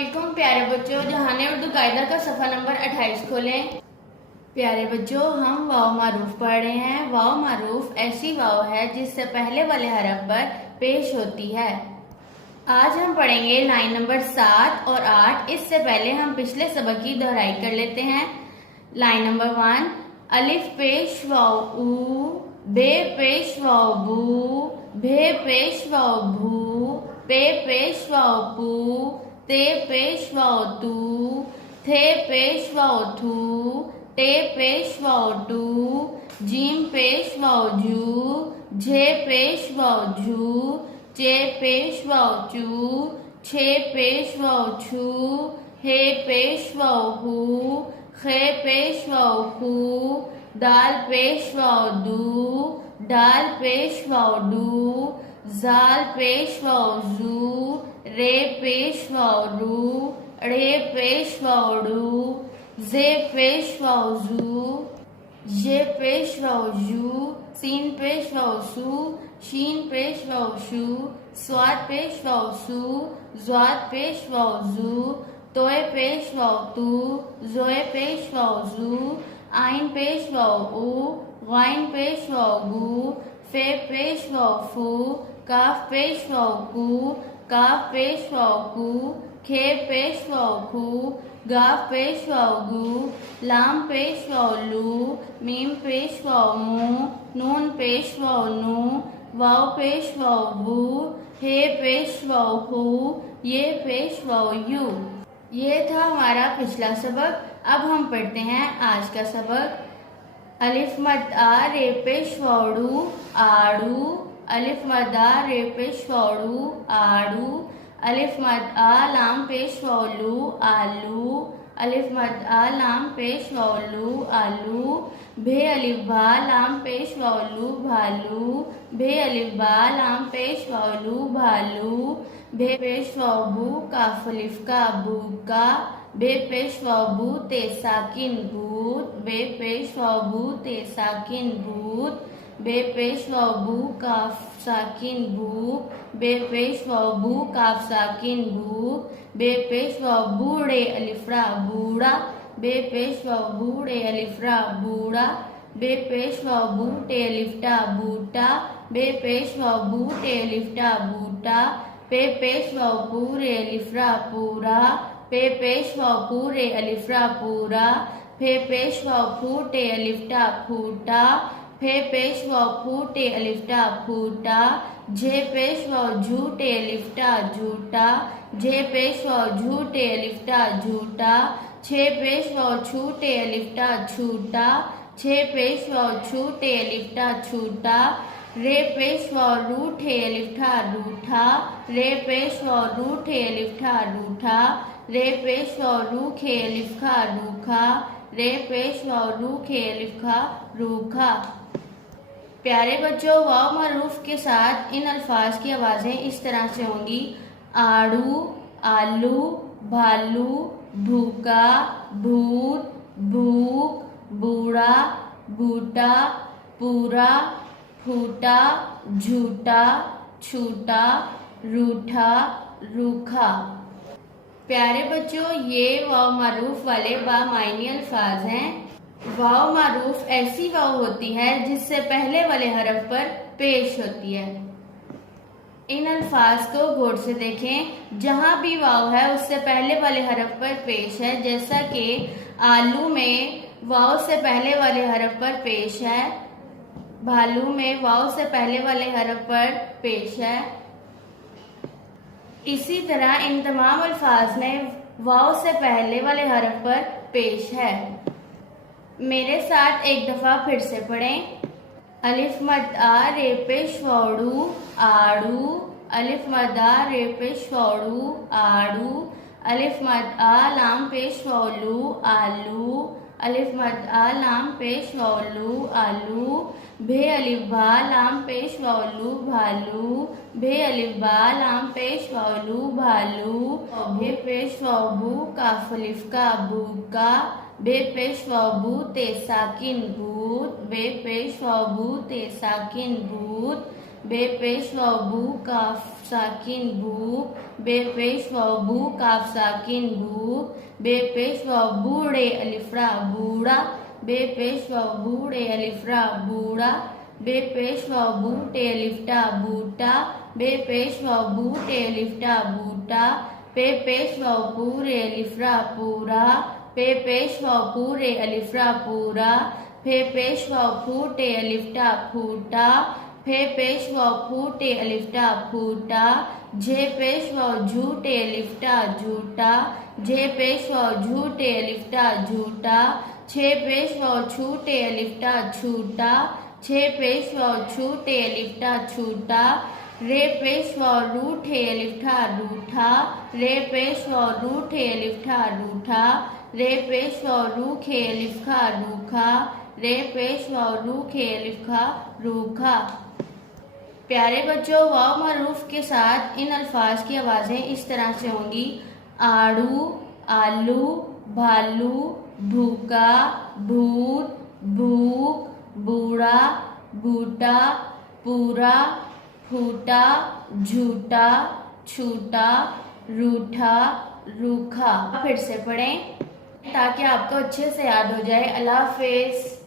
अस्सलामुअलैकुम प्यारे बच्चों। जहाने उर्दू कायदा का सफ़ा नंबर 28 खोलें। प्यारे बच्चों, हम वाव मारूफ पढ़ रहे हैं। वाव मारूफ ऐसी वाव है जिससे पहले वाले हरफ पर पेश होती है। आज हम पढ़ेंगे लाइन नंबर 7 और 8। इससे पहले हम पिछले सबक की दोहराई कर लेते हैं। लाइन नंबर 1, अलिफ पेश वाव ऊ, बे पेश वाव बू, भे पेश वाव भू, पे पेश वाव पू, ते पेश वाव तू, थे पेश वाव थू, टे पेश वाव टू, जीम पेश वाव जू, झे पेश वाव झू, चे पेश वाव चू, छे पेश वाव छू, हे पेश वाव हू, खे पेश वाव हू, दाल पेश वाव दू, डाल पेश वाव डू, जाल पेश वाव जू, रे पेश वाव रू, रे पेश वाव रू, जे पेश वाव जू, ये पेश वाव जू, सीन पेश वाव सू, शीन पेश वाव शू, स्वाद पेश वाव सू, ज्वाद पेश वाव जू, तोय पेश वाव तू, जोए पेश वाव जू, आइन पेश वाव ऊ, गाइन पेश वाव गू, फे पेश वाव फू, काफ पेश वाव कू, काफ पेश वाव कू, खे पेश वाव खू, गाफ पेश वाव गू, लाम पेश वाव लू, मीम पेश वाव मू, नून पेश वाव नू, वाव पेश वाव बू, हे पेश वाव हू, ये पेश वाव यू। ये था हमारा पिछला सबक। अब हम पढ़ते हैं आज का सबक। अलिफ मद आ रे पेश वाड़ू आड़ू, अलिफ मद आ रे पेश वाड़ू आड़ू, अलिफ मद आ लाम पेश वालू आलू, अलिफ मद आ लाम पेश वालू आलू, भे अलिफ बा लाम पेश वालू भालू, भे अलिफ बा लाम पेश वालू भालू, भे पेश वाबू काफ अलिफ का बू का, बे पेश वाबू ते साकिन बूत, बे पेश वाबू ते साकिन बूत, बे पेश वाबू काफ साकिन बू, बे पेश वाबू काफ साकिन बू, बे पेश वाबूड़े अलिफ्रा बूढ़ा, बे पेश वाबूड़े अलिफ्रा बूढ़ा, बे पेश वाबूटे अलिफ्टा बूटा, बे पेश वाबूटे अलिफ्टा बूटा, पे पेश वाबूरे अलिफ्रा पूरा, पे पेश वाबूरे अलिफ्रा पूरा, फे पेश वाबूटे अलिफ्टा फूटा, फे पेश वाबूटे अलिफ्टा फूटा, झे पेश वाबूटे अलिफ्टा झूठा, झे पेश वाबूटे अलिफ्टा झूठा, छे पेश वाबूटे अलिफ्टा छूटा, छे पेश वाबूटे अलिफ्टा छूटा, रे पेश वाबूटे अलिफ्टा रूठा, रे पेश वाबूटे अलिफ्टा रूठा, रे पेश वाबूखे अलिफ्खा रूखा, रे पेश वाबूखे अलिफ्खा रूखा। प्यारे बच्चों, वाव मरूफ के साथ इन अल्फाज की आवाजें इस तरह से होंगी। आड़ू, आलू, भालू, भूका, भूत, भूख, बूढ़ा, बूटा, पूरा, फूटा, झूठा, छूटा, रूठा, रूखा। प्यारे बच्चों, ये वाव मारूफ वाले बामायनी अल्फाज हैं। वाव मारूफ ऐसी वाव होती है जिससे पहले वाले हरफ पर पेश होती है। इन अल्फाज को गौर से देखें। जहां भी वाव है उससे पहले वाले हरफ पर पेश है। जैसा कि आलू में वाव से पहले वाले हरफ पर पेश है, भालू में वाव से पहले वाले हरफ पर पेश है। इसी तरह इन तमाम अल्फाज में वाव से पहले वाले हरफ पर पेश है। मेरे साथ एक दफा फिर से पढ़ें। अलिफ मद आ रे पेश वाड़ू आड़ू, अलिफ मद आ रे पेश वाड़ू आड़ू, अलिफ मद आ लाम पेश वालू आलू, अलिफ मद आ लाम पेश वालू आलू, भे अलिफ बा लाम पेश वालू भालू, भे अलिफ बा लाम पेश वालू भालू, भे पेश वाबू काफ अलिफ का बू का, बे पेश वाबू ते साकिन बूत, बे पेश वाबू ते साकिन बूत, बे पेश वाव बू काफ साकिन बूक, बे पेश वाव बू काफ साकिन बूक, बे पेश वाव बूढ़े अलिफ्रा बूढ़ा, बे पेश वाव बूढ़े अलिफ्रा बूढ़ा, बे पेश वाव बूटे अलिफ्टा बूटा, बे पेश वाव बूटे अलिफ्टा बूटा, पे पेश वाव पूरे अलिफ्रा पूरा, पे पेश वाव पूरे अलिफ्रा पूरा, फे पेश वाव फूटे अलिफ्टा फूटा, फे पेश वाव फूटे अलिफ्टा फूटा, झे पेश वाव झूटे अलिफ्टा झूठा, झे पेश वाव झूटे अलिफ्टा झूठा, छे पेश वाव छूटे अलिफ्टा छूटा, छे पेश वाव छूटे अलिफ्टा छूटा, रे पेश वाव रूठे अलिफ्टा रूठा, रे पेश वाव रूठे अलिफ्टा रूठा, रे पेश वाव रूखे अलिफ्खा रूखा, रे पेश वाव रूखे अलिफ्खा रूखा। प्यारे बच्चों, वाव मारूफ के साथ इन अल्फाज की आवाज़ें इस तरह से होंगी: आड़ू, आलू, भालू, भूका, भूत, भूख, बूढ़ा, बूटा, पूरा, फूटा, झूठा, छूटा, रूठा, रूखा। फिर से पढ़ें ताकि आपको अच्छे से याद हो जाए। अल्लाह हाफिज़।